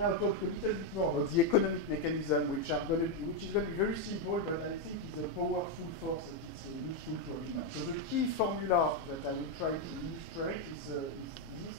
now talk a little bit more about the economic mechanism, which is going to be very simple, but I think is a powerful force and it's useful to understand. So the key formula that I will try to illustrate is this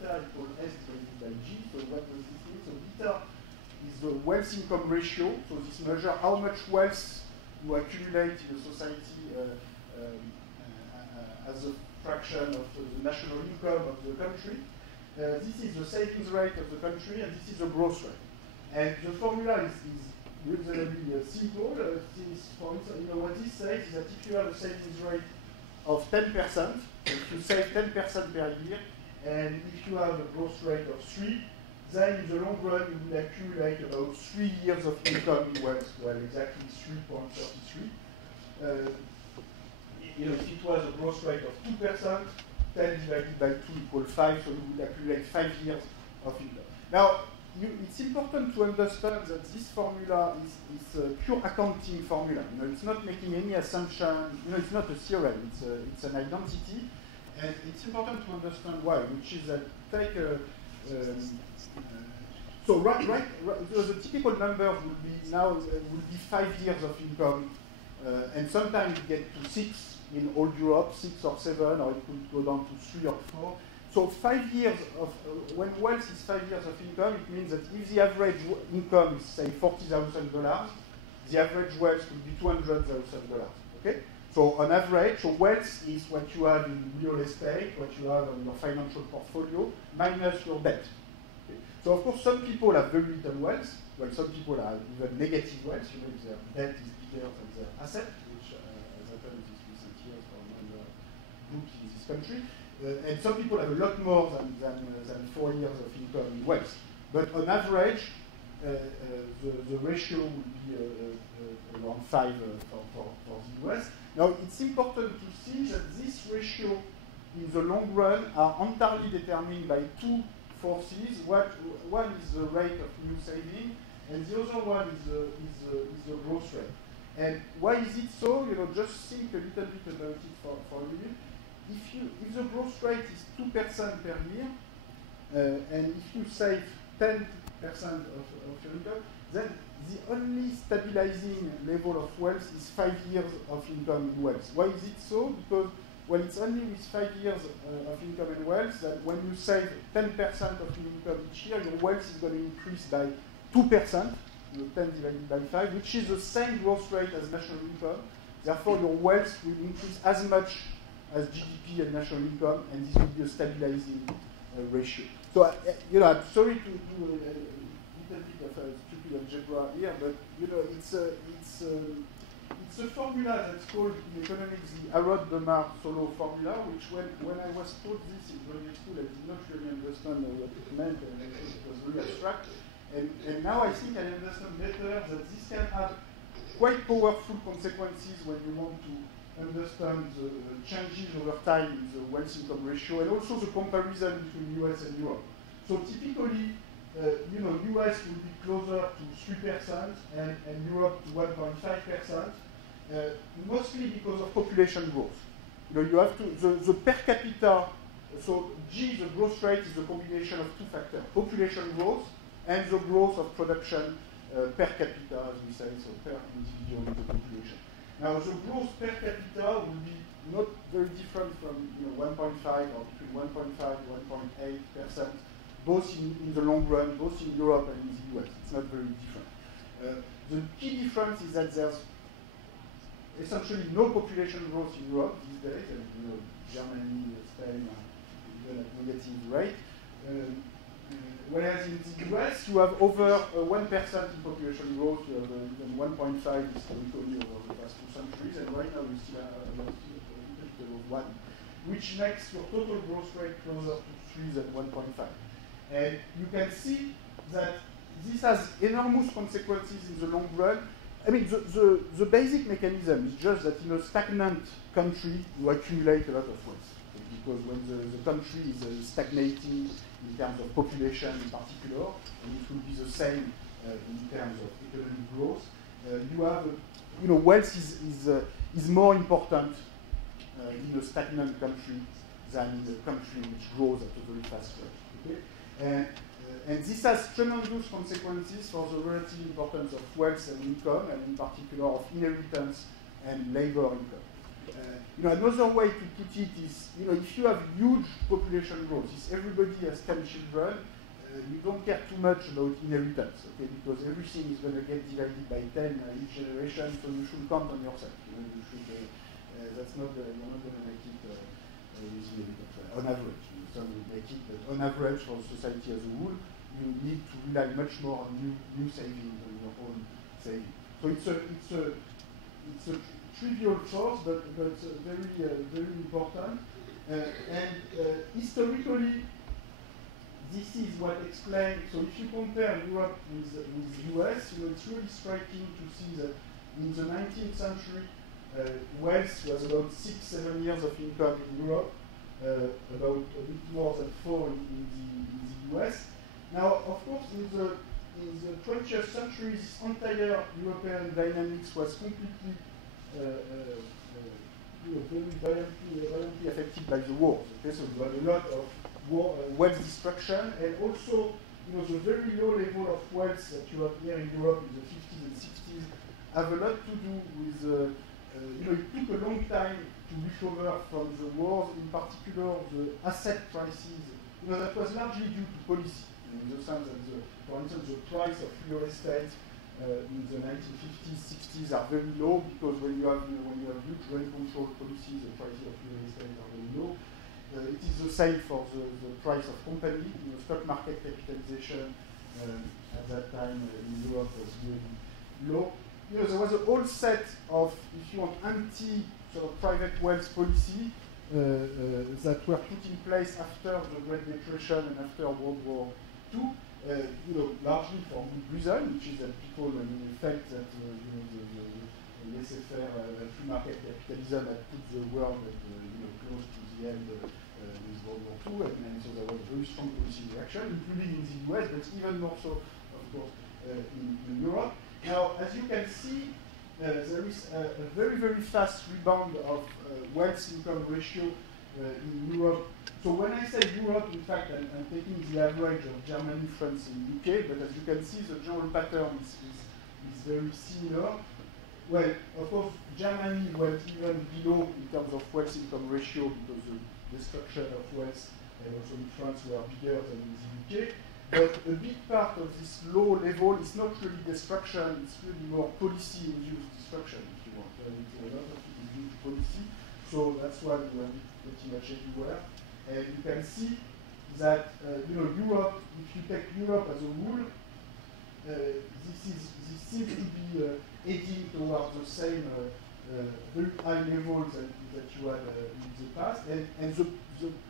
beta equals S divided by G. So what does this mean? So beta is the wealth income ratio. So this measures how much wealth you accumulate in a society as a fraction of the national income of the country. This is the savings rate of the country, and this is the growth rate. And the formula is reasonably simple. What this says is that if you have a savings rate of 10%, if you save 10% per year, and if you have a growth rate of 3, then in the long run you will accumulate about 3 years of income in wealth, well, exactly 3.33. If it was a growth rate of 2%, 10 divided by 2 equals 5, so you will accumulate 5 years of income. Now, it's important to understand that this formula is a pure accounting formula. It's not making any assumption. It's not a theorem. It's an identity, and it's important to understand why. Which is that so the typical numbers will be 5 years of income, and sometimes you get to 6 in old Europe, 6 or 7, or it could go down to 3 or 4. So 5 years of, when wealth is 5 years of income, it means that if the average income is, say, $40,000, the average wealth would be $200,000, okay? So on average, so wealth is what you have in real estate, what you have on your financial portfolio, minus your debt. Okay? So of course, some people have very little wealth, while some people have even negative wealth, if their debt is bigger than their asset, which has happened in recent years for another group in this country. And some people have a lot more than 4 years of income in wealth. But on average, the ratio would be around 5 for the US. Now, it's important to see that this ratio in the long run are entirely determined by two forces. One is the rate of new saving, and the other one is the growth rate. And why is it so? Just think a little bit about it for a minute. If the growth rate is 2% per year, and if you save 10% of your income, then the only stabilizing level of wealth is 5 years of income in wealth. Why is it so? Because, well, it's only with 5 years of income and wealth that when you save 10% of your income each year, your wealth is going to increase by 2%, 10 divided by 5, which is the same growth rate as national income. Therefore, your wealth will increase as much as GDP and national income, and this will be a stabilizing ratio. So, I'm sorry to do a little bit of a stupid algebra here, but it's a formula that's called in economics the Arrod-Demar-Solow formula, which when I was taught this in graduate school, I did not really understand what it meant, and I thought it was very abstract. And now I think I understand better that this can have quite powerful consequences when you want to understand the changes over time in the wealth income ratio, and also the comparison between US and Europe. So typically, US will be closer to 3% and Europe to 1.5%, mostly because of population growth. You have to, the per capita, so G, the growth rate, is the combination of two factors, population growth and the growth of production per capita, as we say, so per individual in the population. Now, the growth per capita will be not very different from 1.5 or between 1.5 and 1.8%, both in the long run, both in Europe and in the US. It's not very different. The key difference is that there's essentially no population growth in Europe these days, and Germany, Spain are even at negative rate. Whereas in the US, you have over 1% in population growth, you have even 1.5 historically over the past 2 centuries, and right now we still have a little bit of 1, which makes your total growth rate closer to 3 than 1.5. And you can see that this has enormous consequences in the long run. I mean, the basic mechanism is just that in a stagnant country, you accumulate a lot of wealth. Because when the country is stagnating in terms of population in particular, and it will be the same in terms of economic growth, you have, wealth is more important in a stagnant country than in a country which grows at a very fast rate. Okay? And And this has tremendous consequences for the relative importance of wealth and income, and in particular of inheritance and labor income. Another way to put it is, if you have huge population growth, if everybody has 10 children, you don't care too much about inheritance, okay? Because everything is going to get divided by 10 each generation, so you should count on yourself. You should, that's not, you're not going to make it on average. Some will make it, but on average for society as a whole, you need to rely much more on new savings than your own savings. So it's a trivial force, but very important. Historically, this is what explains. So if you compare Europe with the US, it's really striking to see that in the 19th century, wealth was about 6-7 years of income in Europe, about a bit more than 4 in the US. Now, of course, in the 20th century, this entire European dynamics was completely very violently affected by the wars. Okay? So you had a lot of wealth destruction, and also the very low level of wealth that you have here in Europe in the 50s and 60s have a lot to do with it took a long time to recover from the wars, in particular the asset prices. That was largely due to policy, in the sense that, for instance, the price of real estate in the 1950s, 60s are very low, because when you have huge rent control policies, the prices of real estate are very low. It is the same for the price of company. Stock market capitalization at that time in Europe was really low. There was a whole set of, if you want, private wealth policy that were put in place after the Great Depression and after World War II, largely for good reason, which is that people felt that the laissez-faire free market capitalism had put the world close to the end with World War II, and so there was a very strong policy reaction, including in the US, but even more so, of course, in Europe. Now, as you can see, there is a very, very fast rebound of wealth-income ratio in Europe. So when I say Europe, in fact, I'm taking the average of Germany, France, and UK, but as you can see, the general pattern is very similar. Well, of course, Germany went even below in terms of wealth-income ratio, because the destruction of wealth, and also in France, were bigger than in the UK. But a big part of this low level is not really destruction, it's really more policy-induced destruction, if you want. A lot of it is due to policy, so that's why we are pretty much everywhere. And you can see that Europe, if you take Europe as a whole, this seems to be heading towards the same very high levels that you had in the past. And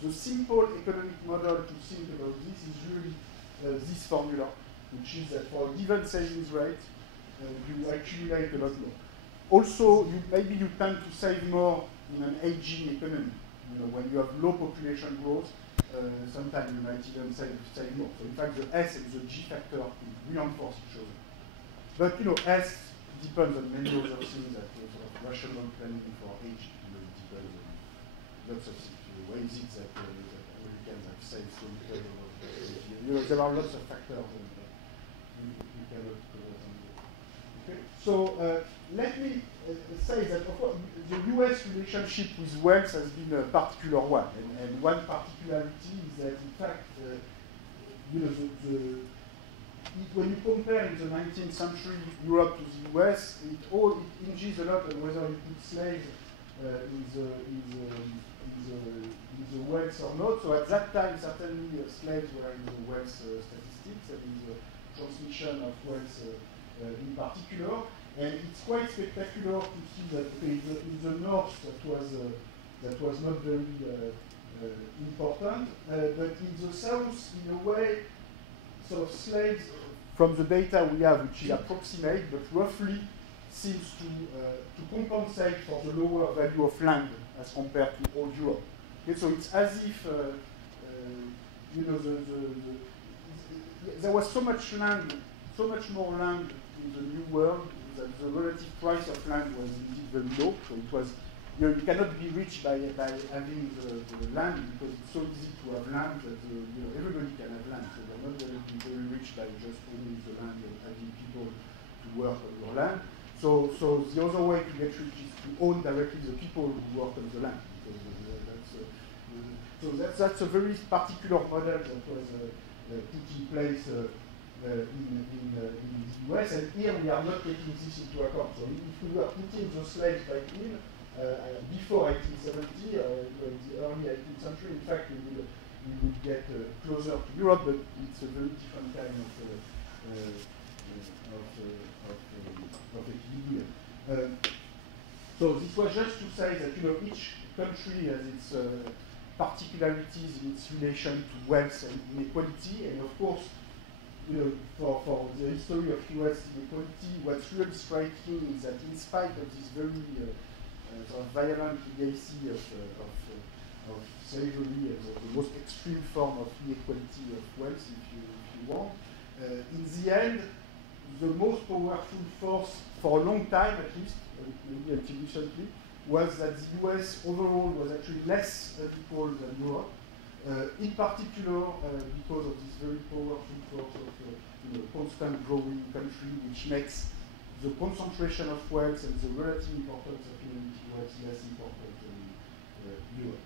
the simple economic model to think about this is really this formula, which is that for a given savings rate, you accumulate a lot more. Also, maybe you tend to save more in an aging economy. When you have low population growth, sometimes you might even save more. So in fact, the S and the G factor reinforce each other. But S depends on many other things, that sort of rational planning for aging. It depends on lots of things. Why is it that Americans have saved so little? There are lots of factors we cannot cover. Okay? So let me say that, of course, the US relationship with wealth has been a particular one, and one particularity is that, in fact, when you compare in the 19th century Europe to the US, it hinges a lot on whether you put slaves in the wealth or not. So at that time, certainly slaves were in the wealth statistics, and in the transmission of wealth in particular. And it's quite spectacular to see that in the north that was not very important, but in the south, in a way, sort of slaves, from the data we have, which is approximate, but roughly seems to compensate for the lower value of land as compared to old Europe. Okay, so it's as if there was so much land, so much more land in the New World that the relative price of land was indeed very low. So it was you cannot be rich by having the land, because it's so easy to have land that everybody can have land. So you're not going to be very rich by just owning the land and having people to work on your land. So the other way to get rich is to own directly the people who work on the land. Because that's a very particular model that was put in place in the US, and here we are not taking this into account. So if we were putting the slaves back in before 1870, in the early 18th century, in fact, we would get closer to Europe, but it's a very different kind of equilibrium. So this was just to say that each country has its particularities in its relation to wealth and inequality, and of course, for the history of US inequality, what's really striking is that in spite of this very sort of violent legacy of slavery as the most extreme form of inequality of wealth, if you want, in the end, the most powerful force for a long time, at least, maybe until recently, was that the US overall was actually less unequal than Europe, in particular because of this very powerful force of constant growing country, which makes the concentration of wealth and the relative importance of humanity wealth less important than Europe.